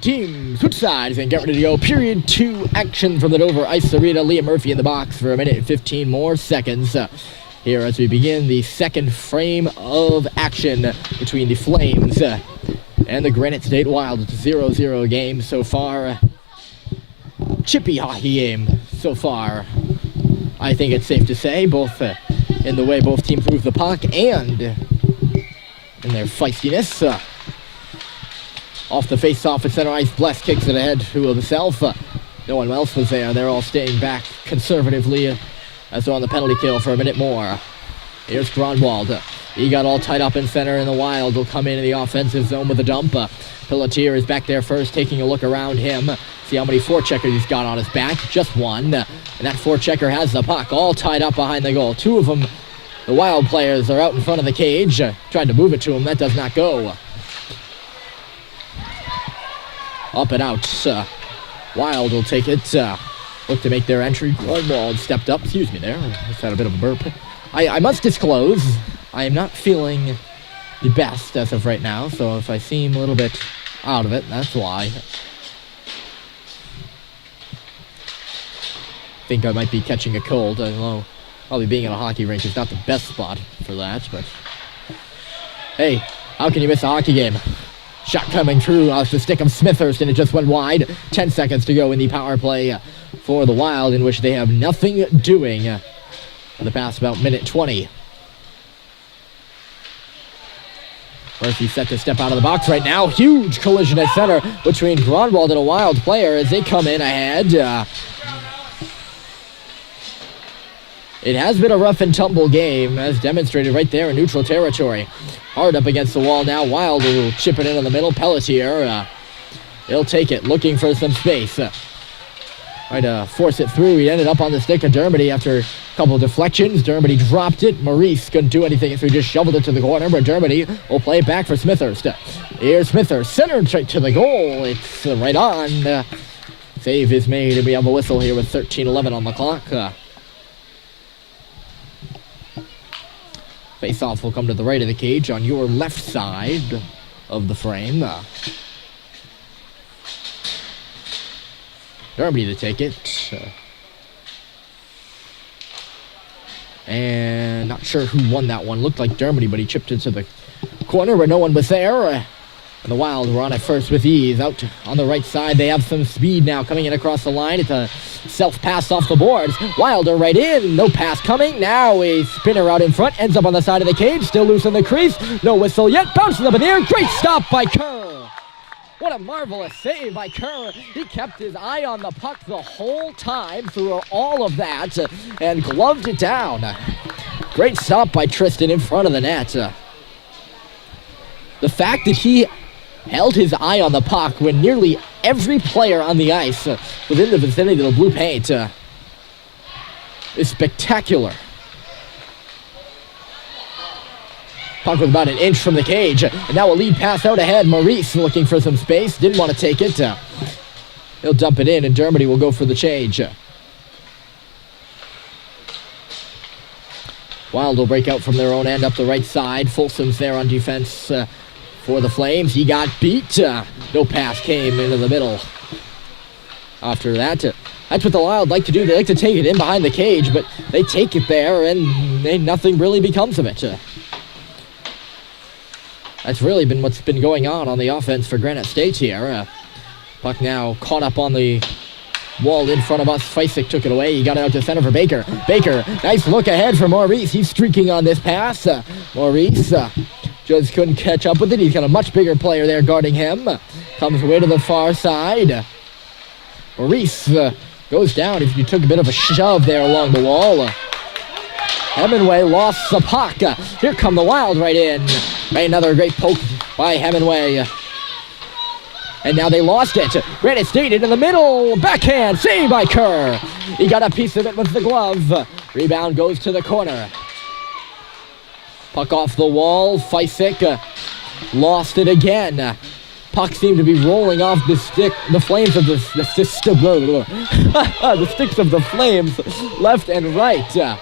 Team switch sides and get ready to go. Period 2 action from the Dover Ice Arena. Liam Murphy in the box for a minute and 15 more seconds. Here as we begin the second frame of action between the Flames and the Granite State Wild. It's a 0-0 game so far. Chippy hockey game so far. I think it's safe to say, both in the way both teams move the puck and in their feistiness. Off the face-off at center ice, Bless kicks it ahead to himself. No one else was there. They're all staying back conservatively as they're on the penalty kill for a minute more. Here's Gronwald. He got all tied up in center, and the Wild will come into the offensive zone with a dump. Pelletier is back there first, taking a look around him. See how many forecheckers he's got on his back. Just one. And that forechecker has the puck all tied up behind the goal. Two of them, the Wild players, are out in front of the cage. Tried to move it to him. That does not go. Up and out. Wild will take it. Look to make their entry. Grunwald stepped up. Excuse me there. Just had a bit of a burp. I must disclose, I am not feeling the best as of right now. So if I seem a little bit out of it, that's why. I think I might be catching a cold. I don't know. Probably being in a hockey rink is not the best spot for that. But hey, how can you miss a hockey game? Shot coming through off the stick of Smithhurst, and it just went wide. 10 seconds to go in the power play for the Wild, in which they have nothing doing in the past about minute 20. Murphy set to step out of the box right now. Huge collision at center between Gronwald and a Wild player as they come in ahead. It has been a rough and tumble game, as demonstrated right there in neutral territory. Hard up against the wall now. Wild will chip it in the middle. Pelletier, he'll take it, looking for some space. Tried to force it through. He ended up on the stick of Dermody after a couple of deflections. Dermody dropped it. Maurice couldn't do anything, so he just shoveled it to the corner, but Dermody will play it back for Smithhurst. Here's Smithhurst, centered straight to the goal. It's right on. Save is made, and we have a whistle here with 13:11 on the clock. Face-off will come to the right of the cage on your left side of the frame. Dermody to take it. And not sure who won that one. Looked like Dermody, but he chipped it to the corner where no one was there. And the Wild were on it first with ease. Out on the right side, they have some speed now coming in across the line. It's a self-pass off the boards. Wilder right in. No pass coming. Now a spinner out in front. Ends up on the side of the cage. Still loose in the crease. No whistle yet. Bounces up in the air. Great stop by Kerr. What a marvelous save by Kerr. He kept his eye on the puck the whole time through all of that and gloved it down. Great stop by Tristan in front of the net. The fact that he held his eye on the puck when nearly every player on the ice within the vicinity of the blue paint is spectacular. Puck was about an inch from the cage, and now a lead pass out ahead. Maurice looking for some space, didn't want to take it. He'll dump it in, and Dermody will go for the change. Wild will break out from their own end up the right side. Folsom's there on defense for the Flames. He got beat. No pass came into the middle. After that, that's what the Wild like to do. They like to take it in behind the cage, but they take it there, and nothing really becomes of it. That's really been what's been going on the offense for Granite State here. Puck now caught up on the wall in front of us. Feisik took it away. He got it out to center for Baker. Baker, nice look ahead for Maurice. He's streaking on this pass. Maurice just couldn't catch up with it. He's got a much bigger player there guarding him. Comes away to the far side. Maurice goes down. If you took a bit of a shove there along the wall. Hemingway lost the puck. Here come the Wild right in. Another great poke by Hemingway. And now they lost it. Granite State into the middle. Backhand. Save by Kerr. He got a piece of it with the glove. Rebound goes to the corner. Puck off the wall. Feisik lost it again. Puck seemed to be rolling off the stick. The flames of the sticks of the Flames left and right.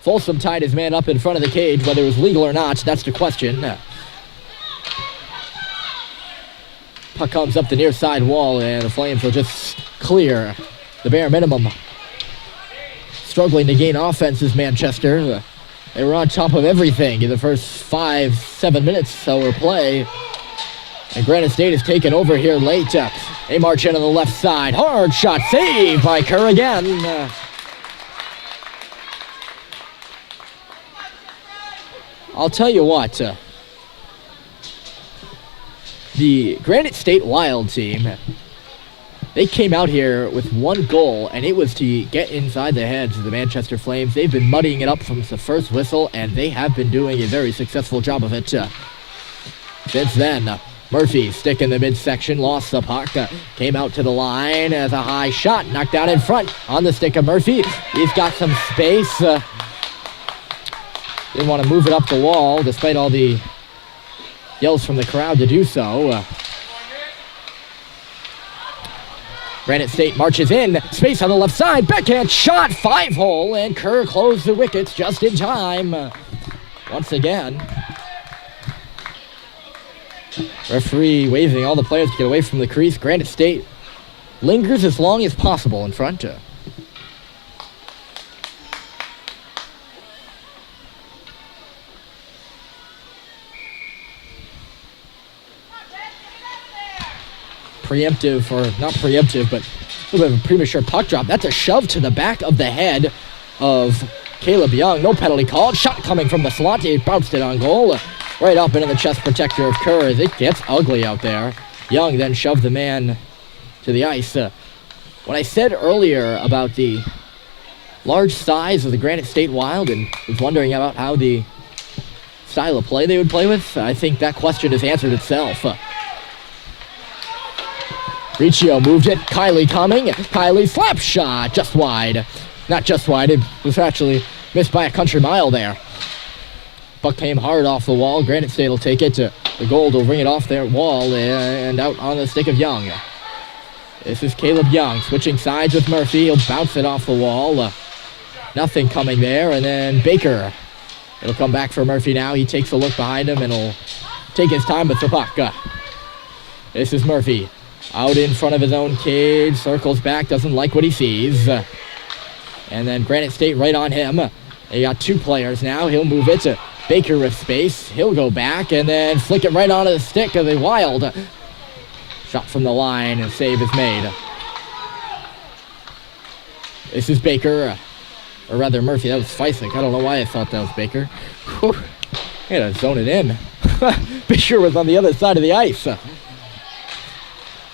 Folsom tied his man up in front of the cage. Whether it was legal or not, that's the question. Puck comes up the near side wall, and the Flames will just clear the bare minimum. Struggling to gain offenses, Manchester. They were on top of everything in the first 5-7 minutes so of play. And Granite State has taken over here late. They march in on the left side. Hard shot saved by Kerr again. I'll tell you what. The Granite State Wild team, they came out here with one goal, and it was to get inside the heads of the Manchester Flames. They've been muddying it up from the first whistle, and they have been doing a very successful job of it. Since then, Murphy, stick in the midsection, lost the puck, came out to the line as a high shot, knocked down in front on the stick of Murphy. He's got some space. Didn't want to move it up the wall, despite all the yells from the crowd to do so. Granite State marches in, space on the left side, backhand shot, 5-hole, and Kerr closed the wickets just in time. Once again. Referee waving all the players to get away from the crease. Granite State lingers as long as possible in front. Preemptive, or not preemptive, but a little bit of a premature puck drop. That's a shove to the back of the head of Caleb Young. No penalty called. Shot coming from the slot. He bounced it on goal. Right up into the chest protector of Kerr as it gets ugly out there. Young then shoved the man to the ice. When I said earlier about the large size of the Granite State Wild and was wondering about how the style of play they would play with, I think that question has answered itself. Riccio moved it. Kylie coming. Kylie slap shot. Just wide. Not just wide. It was actually missed by a country mile there. Puck came hard off the wall. Granite State will take it. The Gold will bring it off their wall and out on the stick of Young. This is Caleb Young switching sides with Murphy. He'll bounce it off the wall. Nothing coming there. And then Baker. It'll come back for Murphy now. He takes a look behind him and will take his time with the puck. This is Murphy. Out in front of his own cage. Circles back. Doesn't like what he sees. And then Granite State right on him. They got two players now. He'll move it to Baker with space. He'll go back and then flick it right onto the stick of the Wild. Shot from the line and save is made. This is Baker. Or rather Murphy. That was Feisik. I don't know why I thought that was Baker. Whew. I had to zone it in. Baker was on the other side of the ice.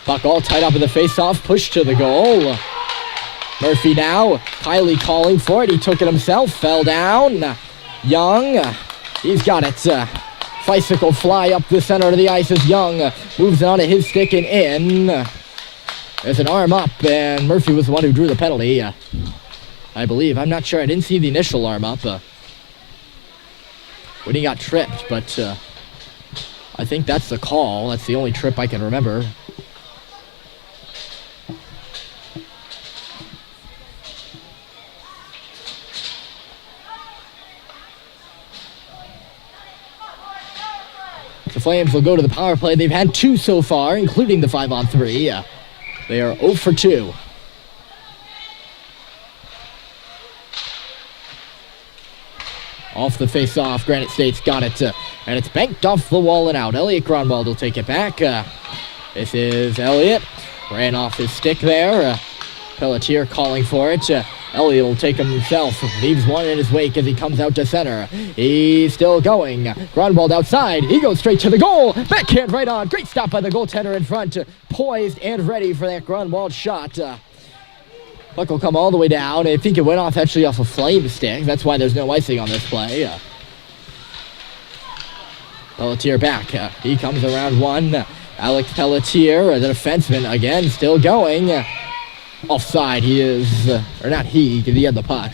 Puck all tied up in the face-off. Push to the goal. Murphy now. Kylie calling for it. He took it himself. Fell down. Young. He's got it. Feisik will fly up the center of the ice as Young moves it onto his stick and in. There's an arm up, and Murphy was the one who drew the penalty. I believe. I'm not sure. I didn't see the initial arm up when he got tripped, but I think that's the call. That's the only trip I can remember. The Flames will go to the power play. They've had two so far, including the 5-on-3. They are 0 for 2. Off the face-off, Granite State's got it, and it's banked off the wall and out. Elliot Grunwald will take it back. This is Elliot. Ran off his stick there. Pelletier calling for it. Elliott will take him himself. Leaves one in his wake as he comes out to center. He's still going. Grunwald outside. He goes straight to the goal. Backhand right on. Great stop by the goaltender in front. Poised and ready for that Grunwald shot. Puck will come all the way down. I think it went off actually off a flame stick. That's why there's no icing on this play. Pelletier back. He comes around one. Alex Pelletier, the defenseman, again, still going. Offside, he is, or not he, because he had the puck,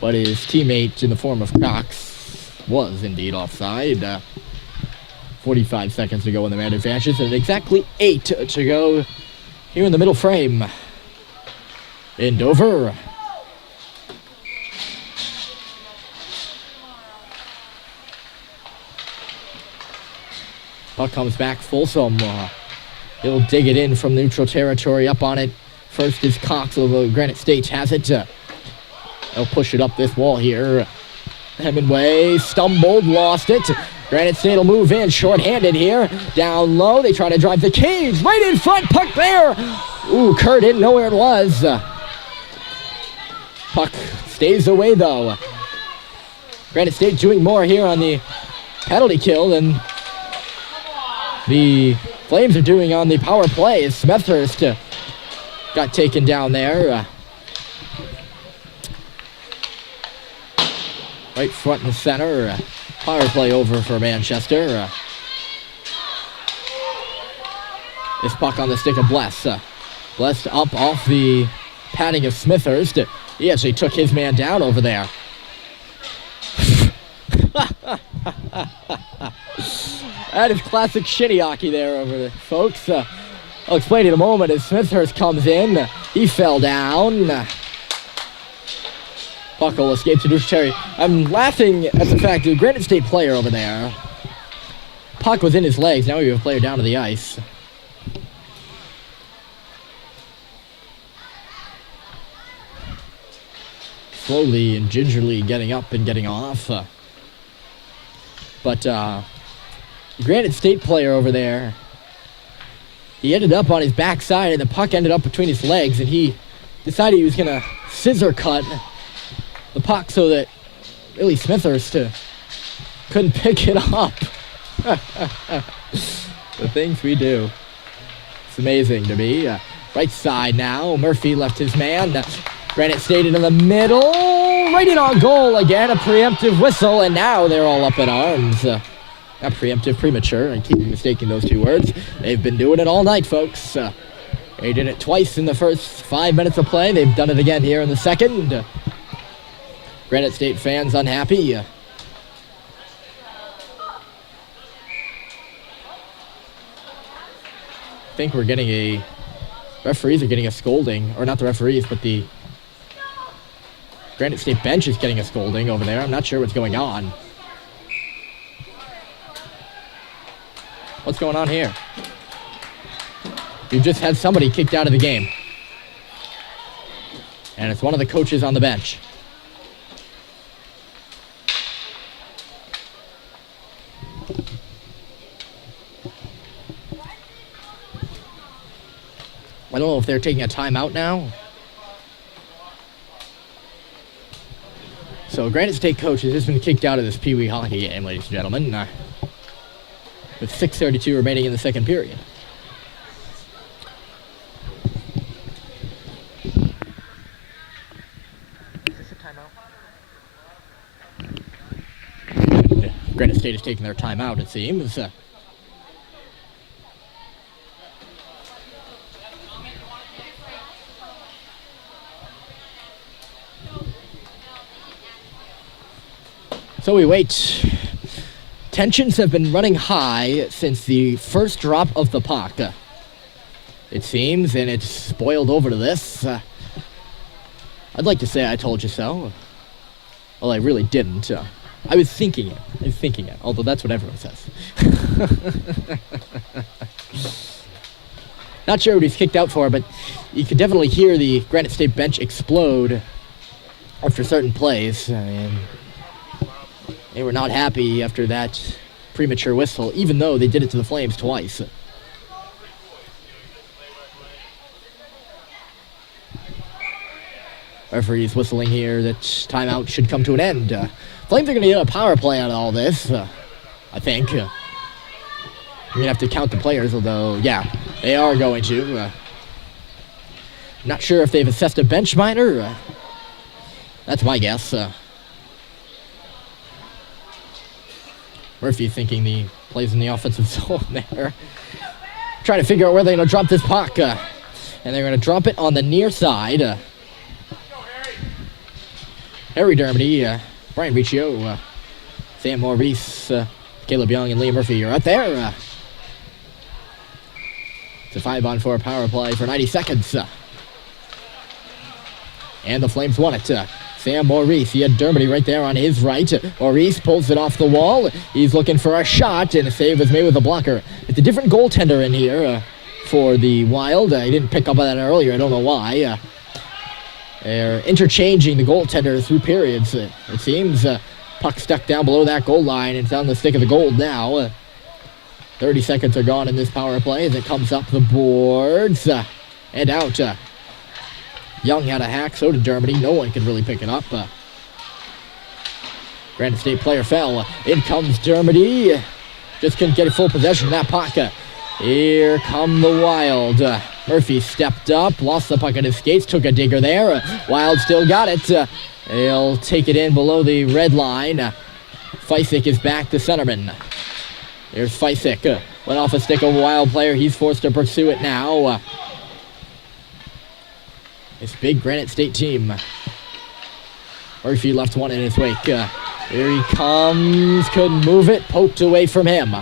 but his teammate in the form of Cox was indeed offside. 45 seconds to go in the man advances, and exactly 8 to go here in the middle frame in Dover. Puck comes back, Folsom He'll dig it in from neutral territory. Up on it first is Cox, although Granite State has it. They'll push it up this wall here. Hemingway stumbled, lost it. Granite State will move in, short-handed here. Down low, they try to drive the cage. Right in front, puck there. Ooh, Kerr didn't know where it was. Puck stays away, though. Granite State doing more here on the penalty kill than the Flames are doing on the power play. Smethurst got taken down there. Right front and center. Power play over for Manchester. This puck on the stick of Bless. Bless up off the padding of Smethurst. He actually took his man down over there. That is classic shinny hockey there over there, folks. I'll explain in a moment as Smethurst comes in. He fell down. Puck will escape to neutral territory. I'm laughing at the fact that the Granite State player over there. Puck was in his legs. Now we have a player down to the ice. Slowly and gingerly getting up and getting off. But the Granite State player over there, he ended up on his backside and the puck ended up between his legs and he decided he was going to scissor cut the puck so that really Smethurst couldn't pick it up. The things we do. It's amazing to me. Right side now. Murphy left his man. Granite State into the middle. Right in on goal again. A preemptive whistle. And now they're all up in arms. Not preemptive, premature. I keep mistaking those two words. They've been doing it all night, folks. They did it twice in the first 5 minutes of play. They've done it again here in the second. Granite State fans unhappy. I think we're getting a... Referees are getting a scolding. Or not the referees, but the Granite State bench is getting a scolding over there. I'm not sure what's going on. What's going on here? We've just had somebody kicked out of the game. And it's one of the coaches on the bench. I don't know if they're taking a timeout now. So Granite State coach has just been kicked out of this Pee Wee hockey game, ladies and gentlemen, with 6:32 remaining in the second period. Is this a timeout? Granite State is taking their timeout, it seems. So we wait. Tensions have been running high since the first drop of the puck, it seems, and it's boiled over to this. I'd like to say I told you so. Well, I really didn't. I was thinking it. Although that's what everyone says. Not sure what he's kicked out for, but you could definitely hear the Granite State bench explode after certain plays. I mean, they were not happy after that premature whistle, even though they did it to the Flames twice. Referee's whistling here that timeout should come to an end. Flames are going to get a power play out of all this, I think. You're going to have to count the players, although, yeah, they are going to. Not sure if they've assessed a bench minor. That's my guess. Murphy thinking the plays in the offensive zone there. Trying to figure out where they're going to drop this puck. And they're going to drop it on the near side. Harry Dermody, Brian Riccio, Sam Maurice, Caleb Young, and Liam Murphy are out there. It's a 5-on-4 power play for 90 seconds. And the Flames won it. Sam Maurice, he had Dermody right there on his right. Maurice pulls it off the wall. He's looking for a shot, and a save is made with a blocker. It's a different goaltender in here for the Wild. He didn't pick up on that earlier. I don't know why. They're interchanging the goaltender through periods. It seems puck stuck down below that goal line. It's on the stick of the goal now. 30 seconds are gone in this power play as it comes up the boards and out. Young had a hack, so did Dermody. No one could really pick it up. Granite State player fell. In comes Dermody. Just couldn't get full possession of that puck. Here come the Wild. Murphy stepped up, lost the puck at his skates, took a digger there. Wild still got it. They'll take it in below the red line. Feisik is back to centerman. Here's Feisik. Went off a stick of a Wild player. He's forced to pursue it now. This big Granite State team. Murphy left one in his wake. Here he comes. Couldn't move it. Poked away from him.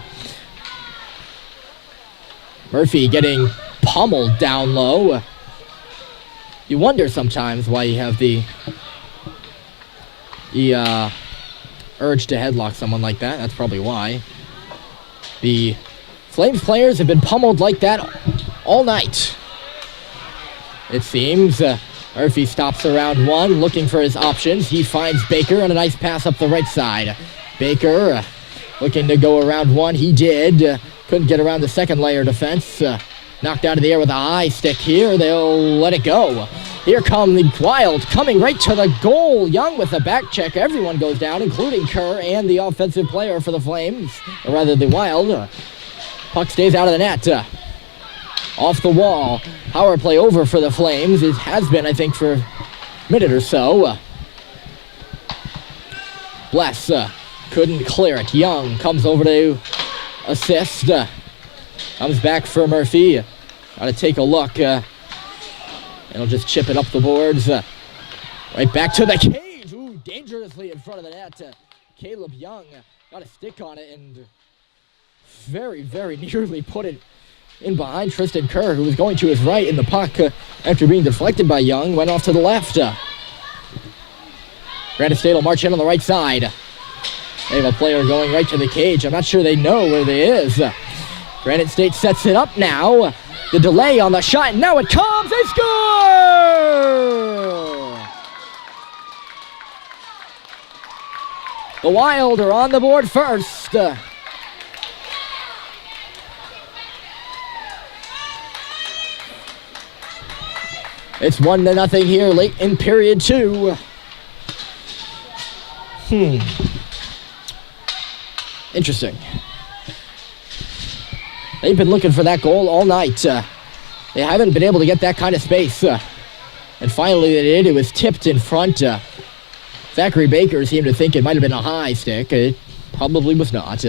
Murphy getting pummeled down low. You wonder sometimes why you have the urge to headlock someone like that. That's probably why. The Flames players have been pummeled like that all night, it seems. Murphy stops around one, looking for his options. He finds Baker and a nice pass up the right side. Baker looking to go around one. He did. Couldn't get around the second layer defense. Knocked out of the air with a high stick here. They'll let it go. Here come the Wild, coming right to the goal. Young with a back check. Everyone goes down, including Kerr and the offensive player for the Flames. Or rather, the Wild. Puck stays out of the net. Off the wall. Power play over for the Flames. It has been, I think, for a minute or so. Bless couldn't clear it. Young comes over to assist. Comes back for Murphy. Got to take a look. And he'll just chip it up the boards. Right back to the cage. Ooh, dangerously in front of the net. Caleb Young got a stick on it and very, very nearly put it in behind Tristan Kerr, who was going to his right, and the puck, after being deflected by Young, went off to the left. Granite State will march in on the right side. They have a player going right to the cage. I'm not sure they know where they is. Granite State sets it up now. The delay on the shot, and now it comes. They score! The Wild are on the board first. It's 1-0 here late in period 2. Interesting. They've been looking for that goal all night. They haven't been able to get that kind of space. And finally they did. It was tipped in front. Zachary Baker seemed to think it might have been a high stick. It probably was not.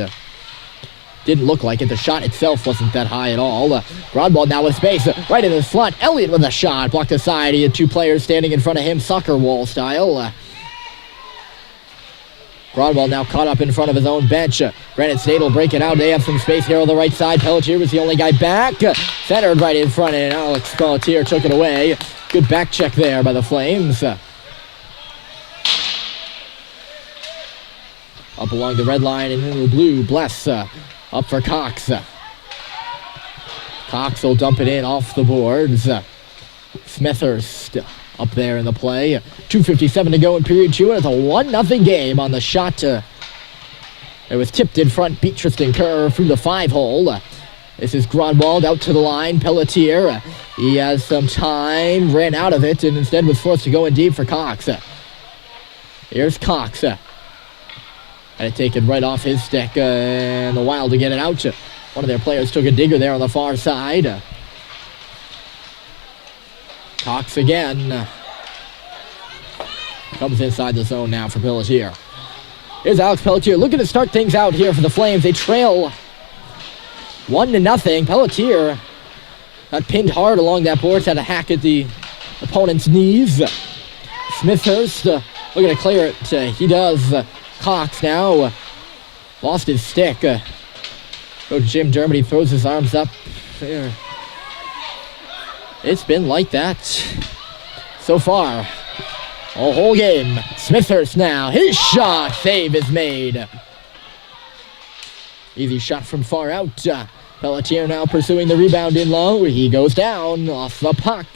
Didn't look like it. The shot itself wasn't that high at all. Gronwald now with space. Right in the slot. Elliott with a shot. Blocked aside. He had two players standing in front of him, soccer wall style. Gronwald now caught up in front of his own bench. Granite State will break it out. They have some space here on the right side. Pelletier was the only guy back. Centered right in front, and Alex Pelletier took it away. Good back check there by the Flames. Up along the red line and into the blue. Bless up for Cox. Cox will dump it in off the boards. Smithhurst up there in the play. 2:57 to go in period 2, and it's a 1-0 game on the shot. It was tipped in front, beat Tristan Kerr through the 5-hole. This is Gronwald out to the line. Pelletier, he has some time, ran out of it, and instead was forced to go in deep for Cox. Here's Cox. Had it taken right off his stick, and the Wild to get it out. One of their players took a digger there on the far side. Cox again. Comes inside the zone now for Pelletier. Here's Alex Pelletier looking to start things out here for the Flames. They trail 1-0. Pelletier got pinned hard along that board. Had a hack at the opponent's knees. Smithhurst looking to clear it. He does. Cox now lost his stick. Coach Jim Dermody throws his arms up. It's been like that so far. A whole game. Smithhurst now. His shot. Save is made. Easy shot from far out. Pelletier now pursuing the rebound in low. He goes down off the puck.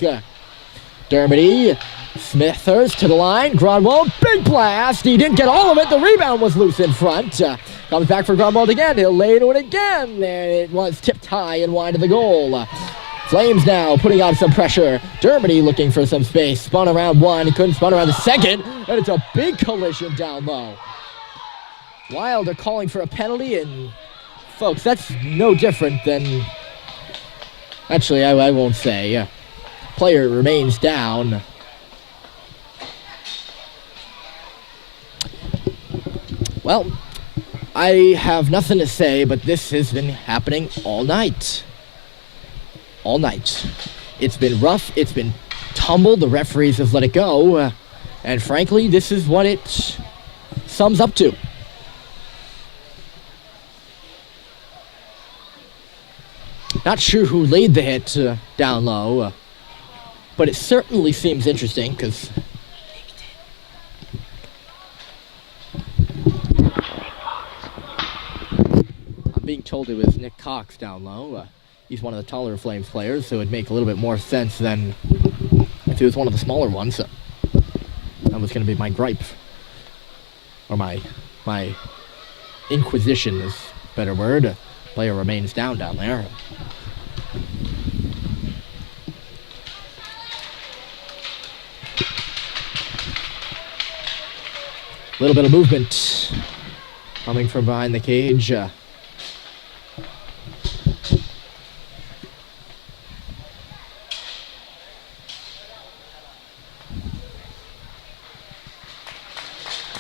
Dermody, Smithers to the line. Grunwald, big blast. He didn't get all of it. The rebound was loose in front. Comes back for Grunwald again. He'll lay into it again. And it was tipped high and wide of the goal. Flames now putting on some pressure. Dermody looking for some space. Spun around one. He couldn't spun around the second. And it's a big collision down low. Wild are calling for a penalty, and folks, that's no different than... Actually, I won't say. Player remains down. Well, I have nothing to say, but this has been happening all night. All night. It's been rough. It's been tumbled. The referees have let it go. And frankly, this is what it sums up to. Not sure who laid the hit down low, but it certainly seems interesting because I'm being told it was Nick Cox down low. He's one of the taller Flames players, so it'd make a little bit more sense than if he was one of the smaller ones. That was going to be my gripe, or my inquisition is a better word. Player remains down there. A little bit of movement coming from behind the cage.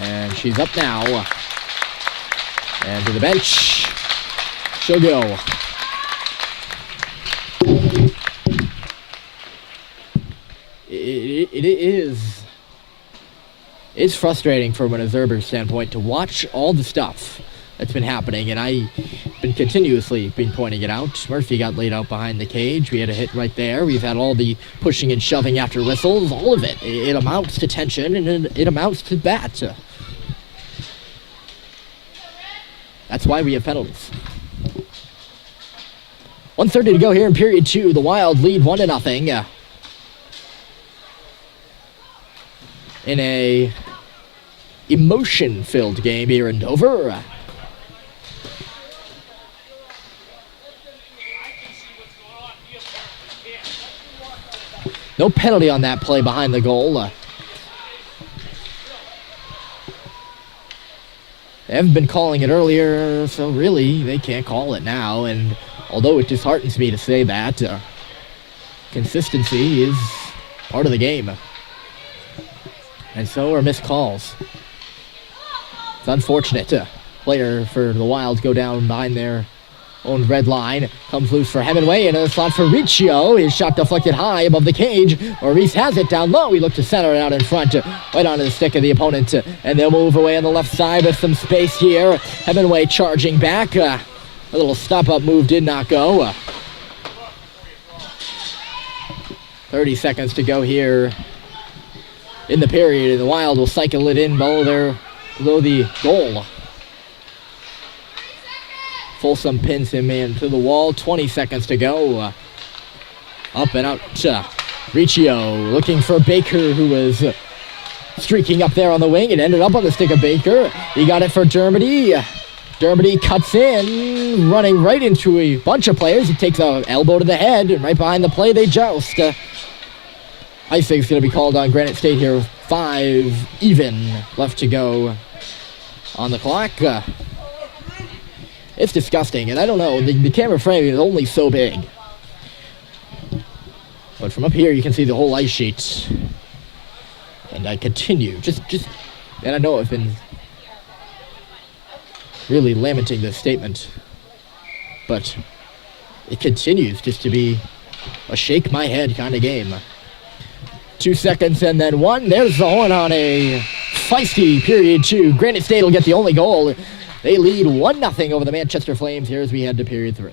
And she's up now. And to the bench. She'll go. It's frustrating from an observer standpoint to watch all the stuff that's been happening, and I've been continuously pointing it out. Murphy got laid out behind the cage. We had a hit right there. We've had all the pushing and shoving after whistles. All of it. It amounts to tension, and it amounts to that. That's why we have penalties. 1:30 to go here in period 2. The Wild lead 1-0. In a emotion-filled game here in Dover. No penalty on that play behind the goal. They haven't been calling it earlier, so really they can't call it now. And although it disheartens me to say that, consistency is part of the game. And so are missed calls. It's unfortunate. Player for the Wild go down behind their own red line. Comes loose for Hemingway, and a slot for Riccio. His shot deflected high above the cage. Maurice has it down low. He looked to center it out in front, right onto the stick of the opponent. And they'll move away on the left side with some space here. Hemingway charging back. A little stop-up move did not go. 30 seconds to go here in the period, and the Wild will cycle it in below the goal. Folsom pins him into the wall. 20 seconds to go. Up and out. Riccio looking for Baker, who was streaking up there on the wing. It ended up on the stick of Baker. He got it for Dermody. Dermody cuts in, running right into a bunch of players. He takes an elbow to the head, and right behind the play, they joust. Icing's going to be called on Granite State here. 5 even left to go on the clock. It's disgusting, and I don't know, the camera frame is only so big. But from up here, you can see the whole ice sheet. And I continue, and I know I've been really lamenting this statement, but it continues just to be a shake my head kind of game. 2 seconds and then 1. There's the horn on a feisty period 2. Granite State will get the only goal. They lead 1-0 over the Manchester Flames here as we head to period 3.